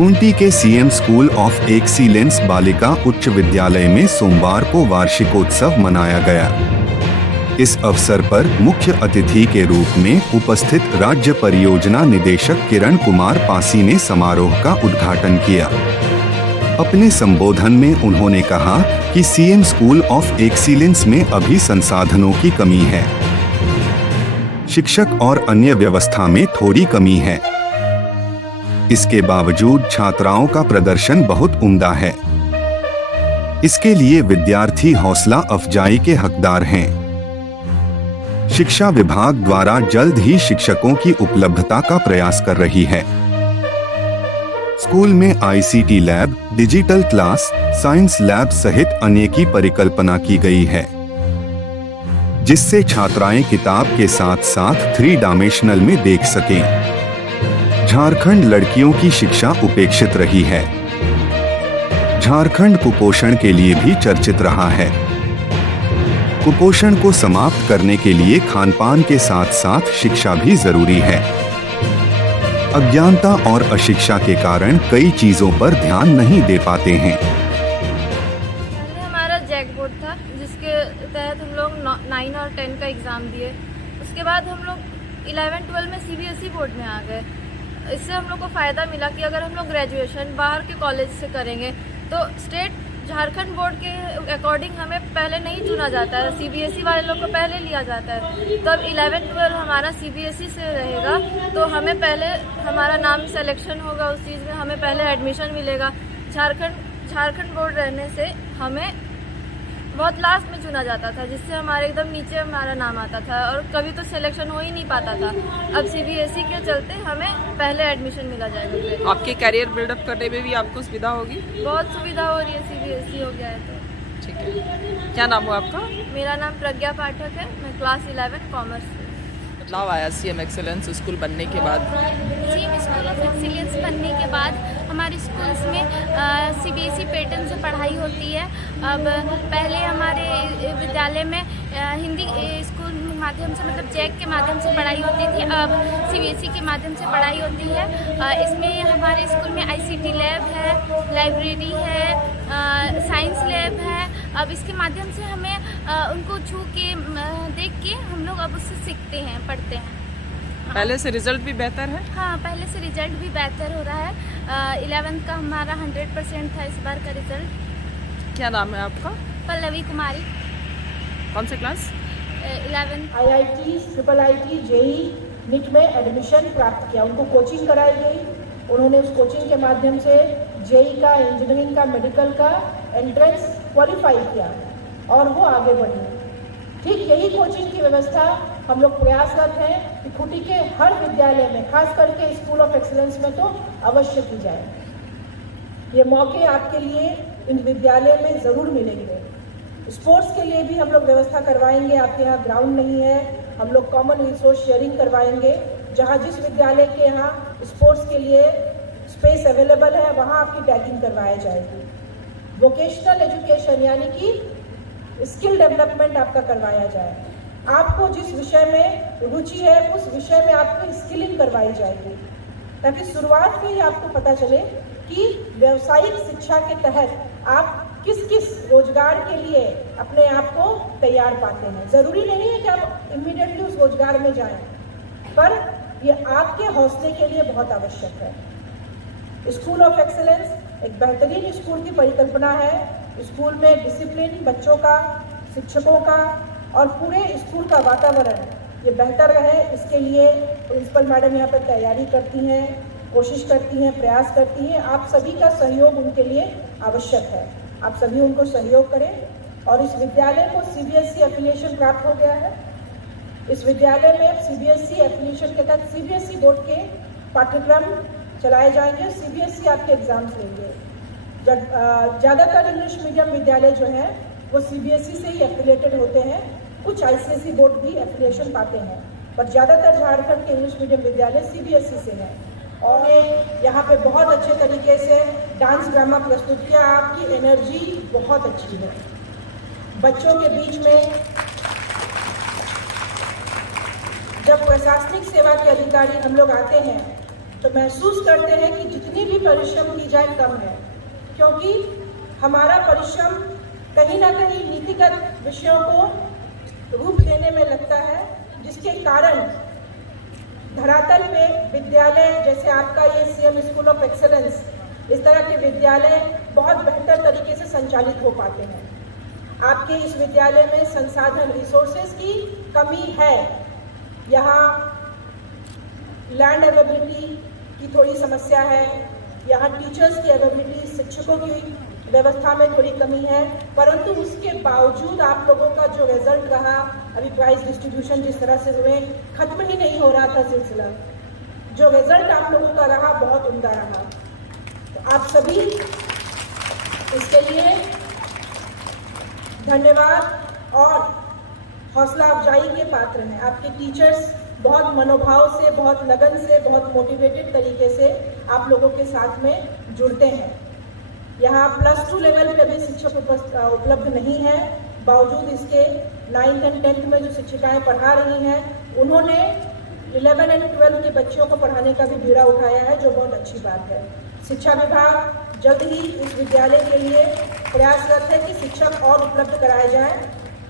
खूंटी के CM school of excellence बालिका उच्च विद्यालय में सोमवार को वार्षिकोत्सव मनाया गया। इस अवसर पर मुख्य अतिथि के रूप में उपस्थित राज्य परियोजना निदेशक किरण कुमार पासी ने समारोह का उद्घाटन किया। अपने संबोधन में उन्होंने कहा कि सीएम स्कूल ऑफ एक्सीलेंस में अभी संसाधनों की कमी है, शिक्षक और अन्य व्यवस्था में थोड़ी कमी है। इसके बावजूद छात्राओं का प्रदर्शन बहुत उम्दा है। इसके लिए विद्यार्थी हौसला अफजाई के हकदार हैं। शिक्षा विभाग द्वारा जल्द ही शिक्षकों की उपलब्धता का प्रयास कर रही है। स्कूल में ICT lab, digital class, science lab सहित अन्य की परिकल्पना की गई है, जिससे छात्राएं किताब के साथ साथ 3 डायमेंशनल में देख सकें। झारखंड लड़कियों की शिक्षा उपेक्षित रही है। झारखंड कुपोषण के लिए भी चर्चित रहा है। कुपोषण को समाप्त करने के लिए खानपान के साथ साथ शिक्षा भी जरूरी है। अज्ञानता और अशिक्षा के कारण कई चीजों पर ध्यान नहीं दे पाते हैं। हमारा जैक बोर्ड था, जिसके तहत हम लोग 9 और 10 का एग्ज़ाम दिए। उसके बाद हम लोग 11-12 में सीबीएसई बोर्ड में आ गए। इससे हम लोग को फ़ायदा मिला कि अगर हम लोग ग्रेजुएशन बाहर के कॉलेज से करेंगे तो स्टेट झारखंड बोर्ड के अकॉर्डिंग हमें पहले नहीं चुना जाता है, सीबीएसई वाले लोग को पहले लिया जाता है। तो अब 11-12 हमारा सीबीएसई से रहेगा तो हमें पहले हमारा नाम सिलेक्शन होगा, उस चीज़ में हमें पहले एडमिशन मिलेगा। झारखंड बोर्ड रहने से हमें बहुत लास्ट में चुना जाता था, जिससे हमारे एकदम नीचे हमारा नाम आता था और कभी तो सिलेक्शन हो ही नहीं पाता था। अब सीबीएसई के चलते हमें पहले एडमिशन मिला जाएगा। आपके करियर बिल्डअप करने में भी आपको सुविधा होगी? बहुत सुविधा हो रही है, सीबीएसई हो गया है तो। ठीक है, क्या नाम हो आपका? मेरा नाम प्रज्ञा पाठक है, मैं क्लास 11 कॉमर्स से। बदलाव आया सीएम एक्सीलेंस स्कूल बनने के बाद? सीएम स्कूल ऑफ एक्सीलेंस बनने के बाद हमारे स्कूल्स में सीबीएसई पैटर्न से पढ़ाई होती है। अब पहले हमारे विद्यालय में हिंदी स्कूल माध्यम से, मतलब जैक के माध्यम से पढ़ाई होती थी, अब सीबीएसई के माध्यम से पढ़ाई होती है। इसमें हमारे स्कूल में आईसीटी लैब है, लाइब्रेरी है, साइंस लैब है। अब इसके माध्यम से हमें उनको छू के देख के हम लोग अब उससे सीखते हैं, पढ़ते हैं। पहले से रिजल्ट भी बेहतर है? हाँ, पहले से रिजल्ट भी बेहतर हो रहा है। 11th का हमारा 100% था इस बार का रिजल्ट। क्या नाम है आपका? पल्लवी कुमारी। कौन से class? 11। IIT, IIT, JEE, NEET में एडमिशन प्राप्त किया। उनको कोचिंग कराई गई। उन्होंने उस कोचिंग के माध्यम से जेई का, इंजीनियरिंग का, मेडिकल का एंट्रेंस क्वालिफाई किया और वो आगे बढ़ी। ठीक यही कोचिंग की व्यवस्था हम लोग प्रयासरत हैं कि खूंटी के हर विद्यालय में, खास करके स्कूल ऑफ एक्सीलेंस में तो अवश्य की जाए। ये मौके आपके लिए इन विद्यालय में ज़रूर मिलेंगे। स्पोर्ट्स के लिए भी हम लोग व्यवस्था करवाएंगे। आपके यहाँ ग्राउंड नहीं है, हम लोग कॉमन रिसोर्स शेयरिंग करवाएंगे। जहाँ जिस विद्यालय के यहाँ स्पोर्ट्स के लिए स्पेस अवेलेबल है वहाँ आपकी टैगिंग करवाई जाएगी। वोकेशनल एजुकेशन यानी कि स्किल डेवलपमेंट आपका करवाया जाए। आपको जिस विषय में रुचि है उस विषय में आपको स्किलिंग करवाई जाएगी, ताकि शुरुआत में ही आपको पता चले कि व्यावसायिक शिक्षा के तहत आप किस किस रोजगार के लिए अपने आप को तैयार पाते हैं। ज़रूरी नहीं है कि आप इमीडिएटली उस रोजगार में जाएं, पर ये आपके हौसले के लिए बहुत आवश्यक है। स्कूल ऑफ एक्सीलेंस एक बेहतरीन स्कूल की परिकल्पना है। स्कूल में डिसिप्लिन, बच्चों का, शिक्षकों का और पूरे स्कूल का वातावरण ये बेहतर रहे, इसके लिए प्रिंसिपल मैडम यहाँ पर तैयारी करती हैं, कोशिश करती हैं, प्रयास करती हैं। आप सभी का सहयोग उनके लिए आवश्यक है। आप सभी उनको सहयोग करें। और इस विद्यालय को सीबीएसई एफिलिएशन प्राप्त हो गया है। इस विद्यालय में सीबीएसई एफिलिएशन के तहत सीबीएसई बोर्ड के पाठ्यक्रम चलाए जाएंगे। सीबीएसई आपके एग्जाम्स लेंगे। ज़्यादातर इंग्लिश मीडियम विद्यालय जो हैं वो सीबीएसई से ही एफिलिएटेड होते हैं। कुछ आईसीएसई बोर्ड भी एफिलिएशन पाते हैं, पर ज़्यादातर झारखंड के इंग्लिश मीडियम विद्यालय सीबीएसई से हैं। और यहाँ पे बहुत अच्छे तरीके से डांस ड्रामा प्रस्तुत किया। आपकी एनर्जी बहुत अच्छी है। बच्चों के बीच में जब प्रशासनिक सेवा के अधिकारी हम लोग आते हैं तो महसूस करते हैं कि जितनी भी परिश्रम की जाए कम है, क्योंकि हमारा परिश्रम कहीं ना कहीं नीतिगत विषयों को रूप देने में लगता है, जिसके कारण धरातल पे विद्यालय जैसे आपका ये सीएम स्कूल ऑफ एक्सेलेंस, इस तरह के विद्यालय बहुत बेहतर तरीके से संचालित हो पाते हैं। आपके इस विद्यालय में संसाधन रिसोर्सेज की कमी है, यहाँ लैंड अवेलेबिलिटी की थोड़ी समस्या है, यहाँ टीचर्स की अवेलेबिलिटी, शिक्षकों की व्यवस्था में थोड़ी कमी है, परंतु उसके बावजूद आप लोगों का जो रिजल्ट रहा, अभी प्राइज डिस्ट्रीब्यूशन जिस तरह से हुए, खत्म ही नहीं हो रहा था सिलसिला, जो रिजल्ट आप लोगों का रहा बहुत उम्दा रहा। तो आप सभी इसके लिए धन्यवाद और हौसला अफजाई के पात्र हैं। आपके टीचर्स बहुत मनोभाव से, बहुत लगन से, बहुत मोटिवेटेड तरीके से आप लोगों के साथ में जुड़ते हैं। यहाँ +2 लेवल पे भी शिक्षक उपलब्ध नहीं है, बावजूद इसके 9th और 10th में जो शिक्षिकाएं पढ़ा रही हैं, उन्होंने 11 और 12 के बच्चों को पढ़ाने का भी बीड़ा उठाया है, जो बहुत अच्छी बात है। शिक्षा विभाग जल्द ही इस विद्यालय के लिए प्रयासरत है कि शिक्षक और उपलब्ध कराए जाएं,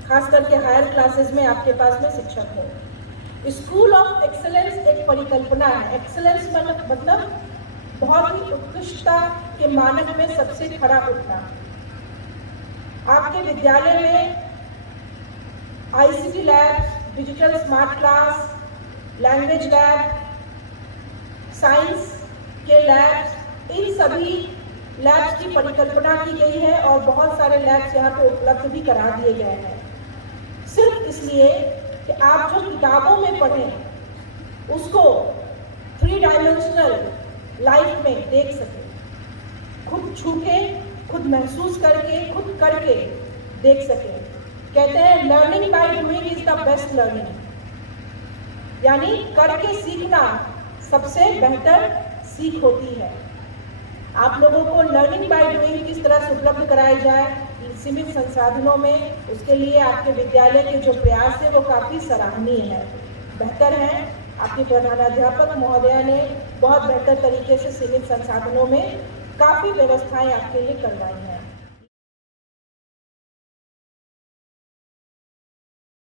खास करके हायर क्लासेस में आपके पास में शिक्षक हो। स्कूल ऑफ एक्सेलेंस एक परिकल्पना है। एक्सेलेंस मतलब बहुत ही उत्कृष्टता के मानक में सबसे खरा उठना। आपके विद्यालय में ICT lab, digital smart class, language lab, science के लैब्स, इन सभी लैब्स की परिकल्पना की गई है और बहुत सारे लैब्स यहाँ पे उपलब्ध भी करा दिए गए हैं, सिर्फ इसलिए कि आप जो किताबों में पढ़ें उसको 3 डायमेंशनल लाइफ में देख सकें, खुद छू के, खुद महसूस करके, खुद करके देख सकें। कहते हैं learning by doing is the best learning, यानी करके सीखना सबसे बेहतर सीख होती है। आप लोगों को लर्निंग बाय डूइंग किस तरह से उपलब्ध कराई जाए सीमित संसाधनों में, उसके लिए आपके विद्यालय के जो प्रयास है वो काफ़ी सराहनीय है, बेहतर है। आपके प्रधानाध्यापक महोदया ने बहुत बेहतर तरीके से सीमित संसाधनों में काफ़ी व्यवस्थाएं आपके लिए करवाई हैं।